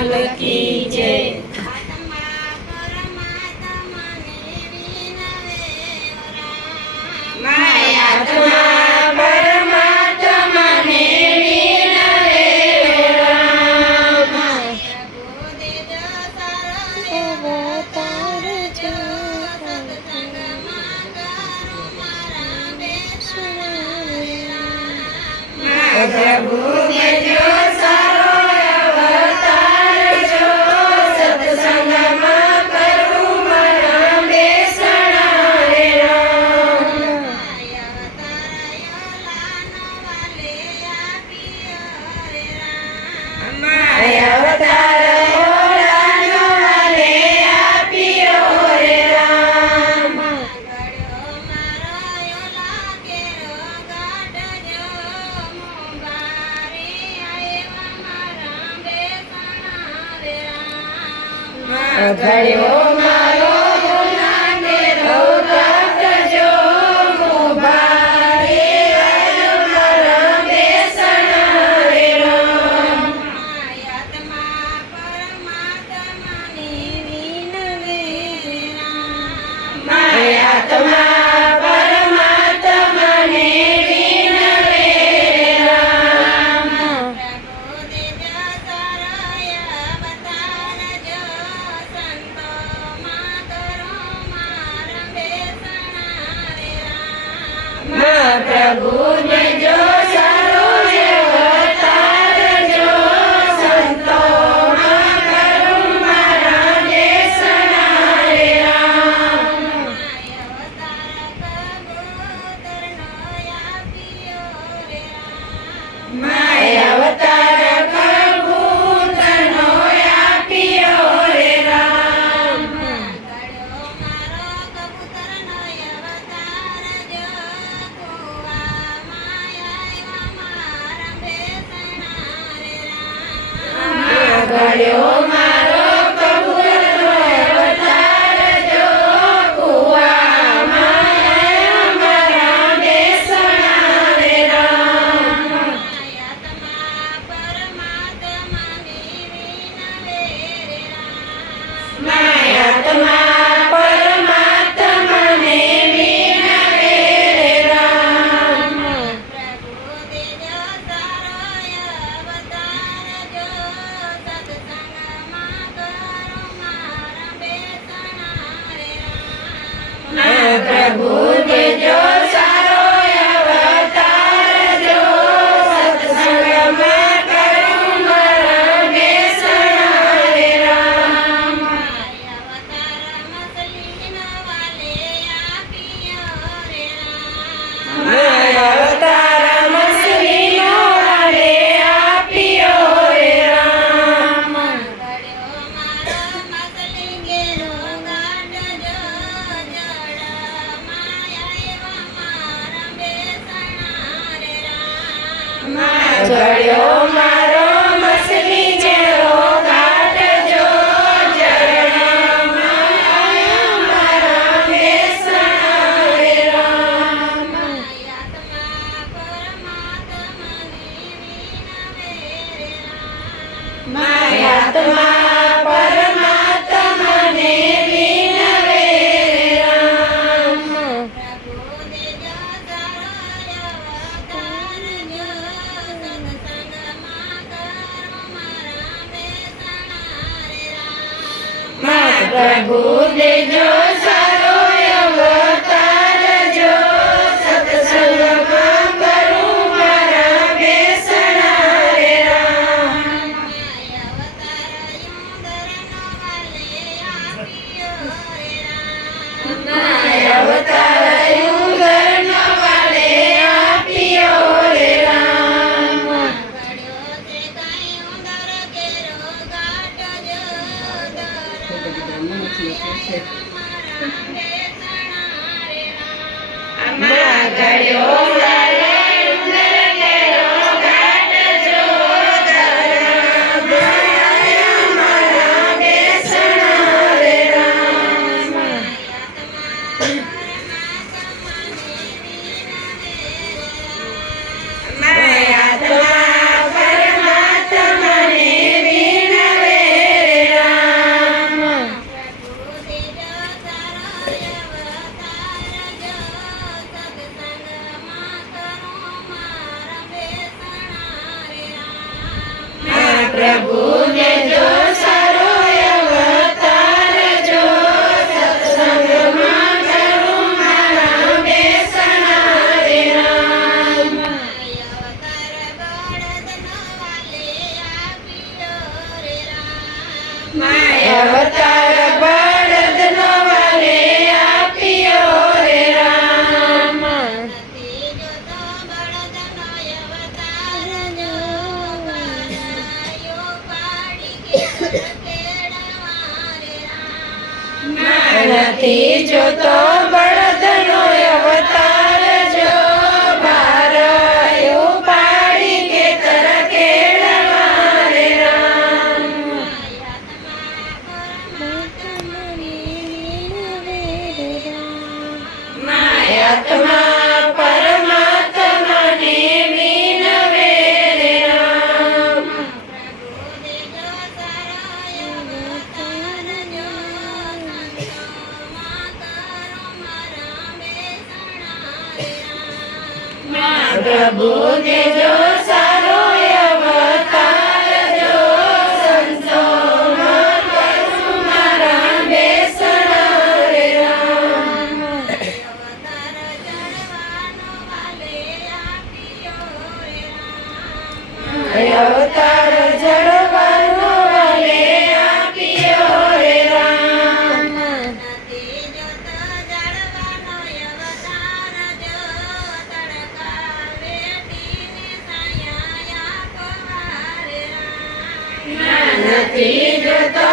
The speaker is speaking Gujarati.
લાલ કી જય। પ્રભુ જો સારો અવતાર જો સત્સંગમાં કરું મારા બેસણા રે રામ। અવતાર ઓલાનો વાલે આપ્યો રે રામ। ઘડ્યો મારો નાનેરો કાઢજો મોભારે આયો મારા બેસણા રે રામ। આત્મા પરમાત્માની વિનવે રામ। આત્મા પરમાત્માને વિનવે રામ। પ્રભુ ને જો સારો અવતાર જો સંતોમાં કરું મારા બેસણા રે રામ। અવતાર કબૂતરનો આપ્યો રે રામ। ઘડ્યો મારો કબૂતરનો અવતાર જો કુવામાં આયો મારા બેસણા રે રામ। આત્મા પરમાત્માની વિનવે રામ। આત્મા પરમાત્માને વિનવે રામ। પ્રભુ દેજો સારો અવતાર જો સત્સંગમાં કરું મારા બેસણા રે રામ। અવતાર મસલીનો વાલે આપ્યો રે રામ। જડ્યો મારો મસલી જેવો ઘાટ જો જળમાં આયો મારા બેસણા રે રામ। આત્મા પરમાત્માને વિનવે રામ। પ્રભુ દેજો સારો અવતાર જો સત્સંગમાં કરું મારા બેસણા રે રામ। અવતાર ઉંદરનો વાલે આપ્યો રે રામ। ઘડ્યો લાલે ઉંદર કેરો ઘાટ જો ધરમાં આયો મારા બેસણા રે રામ। આત્મા પરમાત્માને વિનવે પ્રભુને જો સારો અવતાર જો સત્સંગમાં કરું મારા બેસણા રે રામ. અવતાર બળદનો વાલે આપ્યો રે રામ. નથી જોતો બળદનો અવતાર જો ભાર ઉપાડી ખેતર ખેડવા રે રામ. માયાત્મા પરમાત્માને વિનવે રે રામ. પ્રભુ દેજો સારો અવતાર જો સંતોમાં કરું મારા બેસણા રે રામ. અવતાર જળવાનો વાલે આપ્યો રે રામ. નથી જોતો